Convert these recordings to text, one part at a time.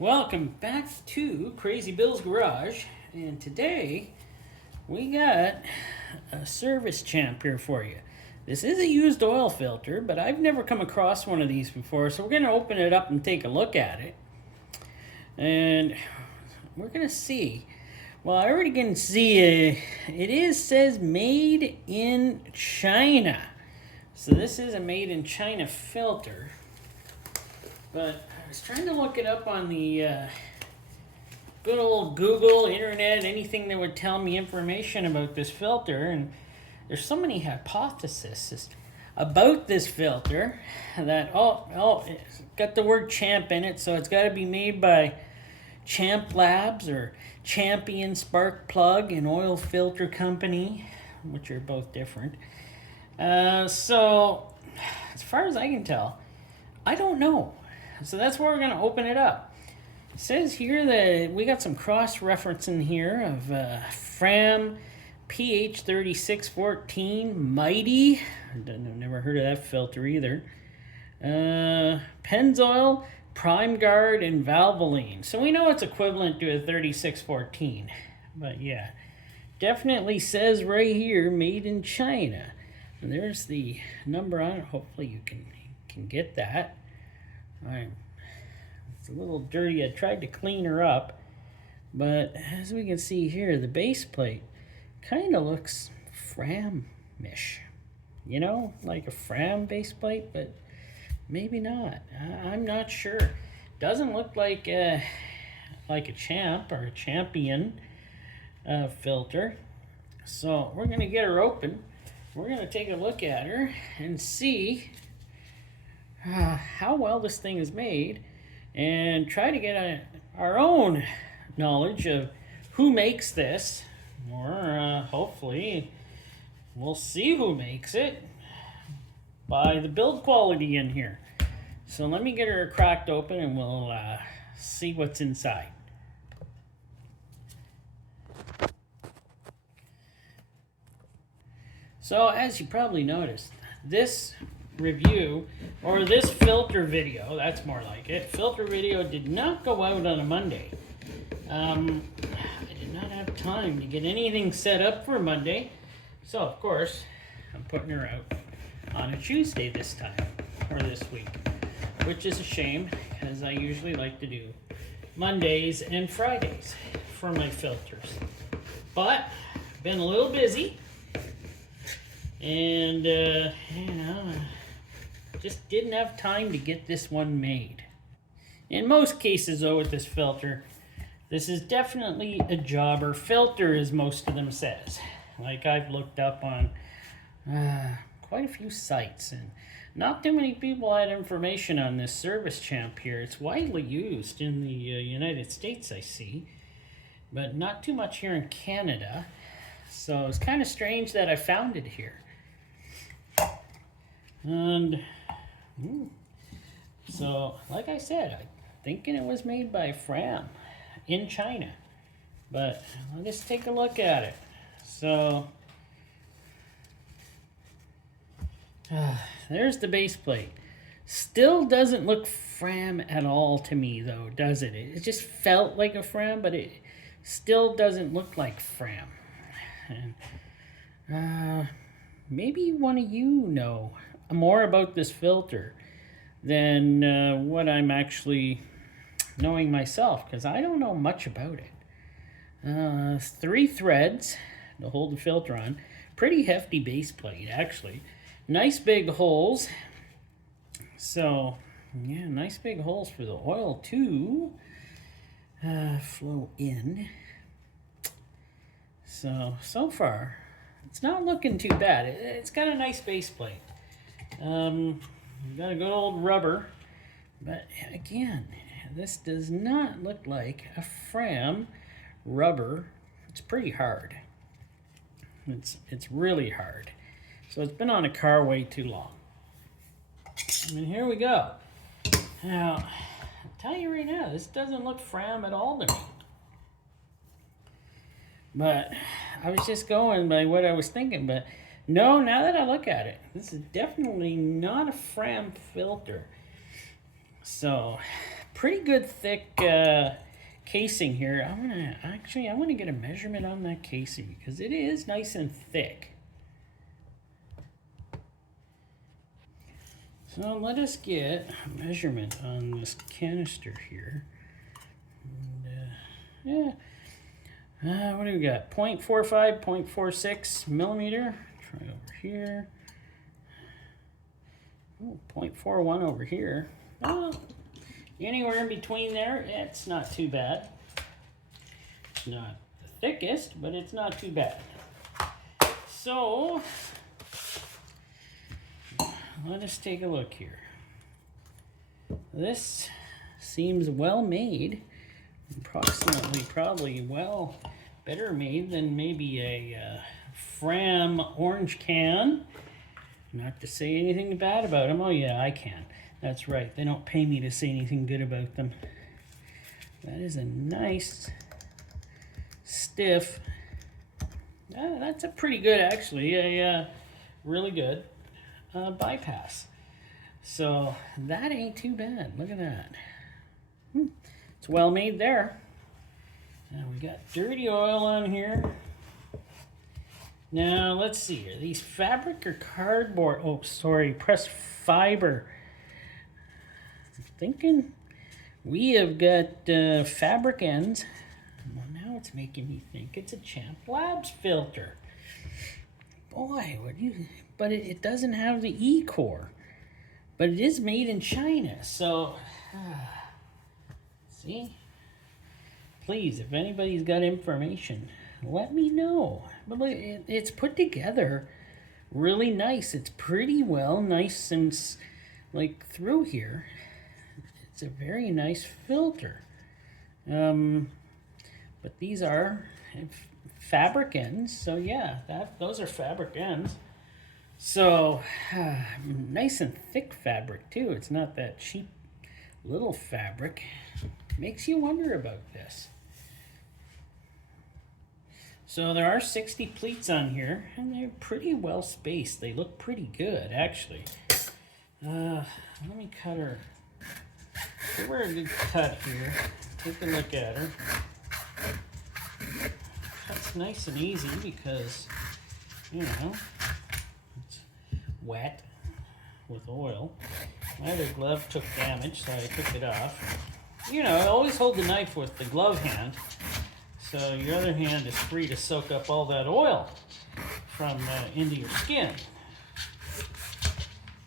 Welcome back to Crazy Bill's Garage, and today we got a service champ here for you. This is a used oil filter, but I've never come across one of these before, so we're going to open it up and take a look at it. And we're going to see. Well, I already can see says made in China. So this is a made in China filter. But I was trying to look it up on the good old Google, internet, anything that would tell me information about this filter. And there's so many hypotheses about this filter that, it's got the word champ in it, so it's got to be made by Champ Labs or Champion Spark Plug and Oil Filter Company, which are both different. So, as far as I can tell, I don't know. So that's where we're going to open it up. It says here that we got some cross-referencing here of Fram PH3614 Mighty. I've never heard of that filter either. Pennzoil, Prime Guard, and Valvoline. So we know it's equivalent to a 3614. But yeah, definitely says right here, made in China. And there's the number on it. Hopefully you can get that. All right. It's a little dirty. I tried to clean her up, but as we can see here, the base plate kind of looks Fram-ish. You know, like a Fram base plate, but maybe not. I'm not sure. Doesn't look like a Champ or a Champion filter. So we're gonna get her open. We're gonna take a look at her and see how well this thing is made and try to get our own knowledge of who makes this, or hopefully we'll see who makes it by the build quality in here. So let me get her cracked open and we'll see what's inside. So as you probably noticed, this review, or this filter video, that's more like it, filter video did not go out on a Monday. I did not have time to get anything set up for Monday, so of course I'm putting her out on a Tuesday this time, or this week, which is a shame because I usually like to do Mondays and Fridays for my filters, but been a little busy and just didn't have time to get this one made. In most cases though with this filter, this is definitely a jobber filter, as most of them says. Like I've looked up on quite a few sites, and not too many people had information on this service champ here. It's widely used in the United States, I see, but not too much here in Canada. So it's kind of strange that I found it here. And so, like I said, I'm thinking it was made by Fram in China. But let's take a look at it. So, there's the base plate. Still doesn't look Fram at all to me, though, does it? It just felt like a Fram, but it still doesn't look like Fram. And, maybe one of you know more about this filter than what I'm actually knowing myself, because I don't know much about it. 3 threads to hold the filter on. Pretty hefty base plate, actually. Nice big holes. So, yeah, nice big holes for the oil to flow in. So far, it's not looking too bad. It's got a nice base plate. Got a good old rubber, but again, this does not look like a Fram rubber. It's pretty hard. It's really hard. So it's been on a car way too long. And here we go. Now, I'll tell you right now, this doesn't look Fram at all to me. But I was just going by what I was thinking, but no, now that I look at it, this is definitely not a Fram filter. So, pretty good thick casing here. I want to get a measurement on that casing because it is nice and thick. So let us get a measurement on this canister here. And, what do we got? 0.45, 0.46 millimeter. Try over here. Ooh, 0.41 over here. Oh, anywhere in between there, it's not too bad. It's not the thickest, but it's not too bad. So, let us take a look here. This seems well made. Approximately, probably well better made than maybe a Fram orange can. Not to say anything bad about them. Oh yeah, I can. That's right. They don't pay me to say anything good about them. That is a nice, stiff. That's a pretty good, actually. A really good bypass. So that ain't too bad. Look at that. It's well made there. Now we got dirty oil on here. Now let's see here. These fabric or cardboard? Oh, sorry, pressed fiber. I'm thinking we have got fabric ends. Well, now it's making me think it's a Champ Labs filter. Boy, but it doesn't have the E-core. But it is made in China, so see? Please, if anybody's got information, let me know. But look, it's put together really nice. It's pretty well nice and like through here. It's a very nice filter. But these are fabric ends, so yeah, those are fabric ends. So nice and thick fabric too. It's not that cheap little fabric. Makes you wonder about this. So there are 60 pleats on here, and they're pretty well spaced. They look pretty good, actually. Let me cut her. Give her a good cut here. Take a look at her. Cuts nice and easy because, you know, it's wet with oil. My other glove took damage, so I took it off. You know, always hold the knife with the glove hand, so your other hand is free to soak up all that oil from into your skin.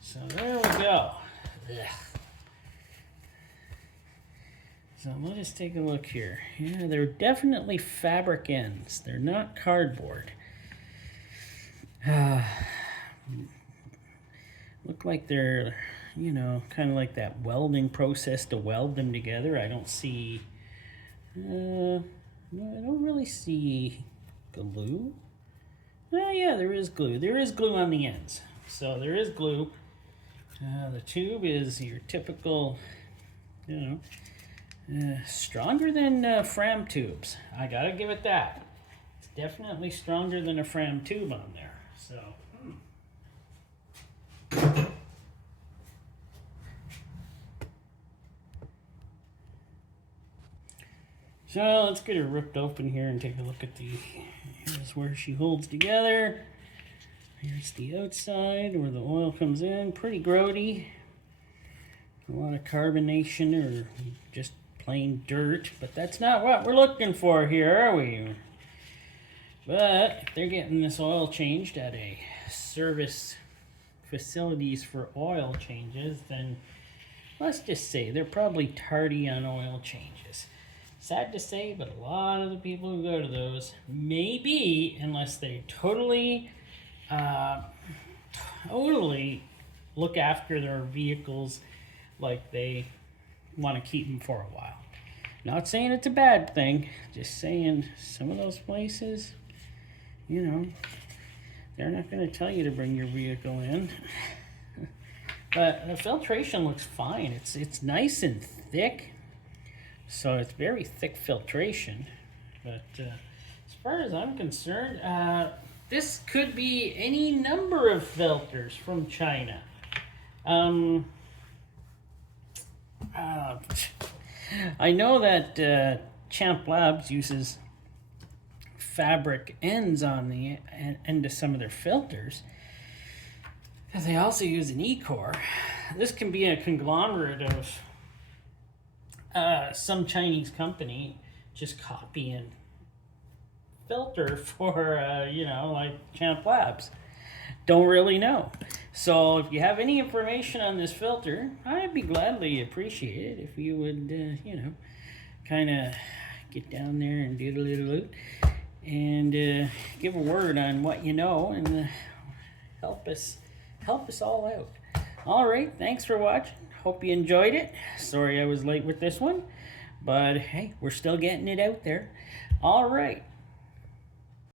So there we go. Ugh. So let us take a look here. Yeah, they're definitely fabric ends. They're not cardboard. Look like they're, you know, kind of like that welding process to weld them together. I don't see, no, I don't really see glue. Oh yeah, there is glue. There is glue on the ends. So there is glue. The tube is your typical, you know, stronger than Fram tubes. I gotta give it that. It's definitely stronger than a Fram tube on there. So. So let's get her ripped open here and take a look at here's where she holds together. Here's the outside where the oil comes in. Pretty grody. A lot of carbonation or just plain dirt, but that's not what we're looking for here, are we? But if they're getting this oil changed at a service facilities for oil changes, then let's just say they're probably tardy on oil changes. Sad to say, but a lot of the people who go to those may be, unless they totally look after their vehicles like they want to keep them for a while. Not saying it's a bad thing, just saying some of those places, you know, they're not going to tell you to bring your vehicle in. But the filtration looks fine. It's nice and thick. So it's very thick filtration, but as far as I'm concerned, this could be any number of filters from China. I know that Champ Labs uses fabric ends on the end of some of their filters. They also use an E-core. This can be a conglomerate of some Chinese company just copying filter for, like Champ Labs. Don't really know. So if you have any information on this filter, I'd be gladly appreciate it if you would, kind of get down there and doodle and give a word on what you know and help us all out. All right, thanks for watching. Hope you enjoyed it. Sorry I was late with this one, but hey, we're still getting it out there. All right.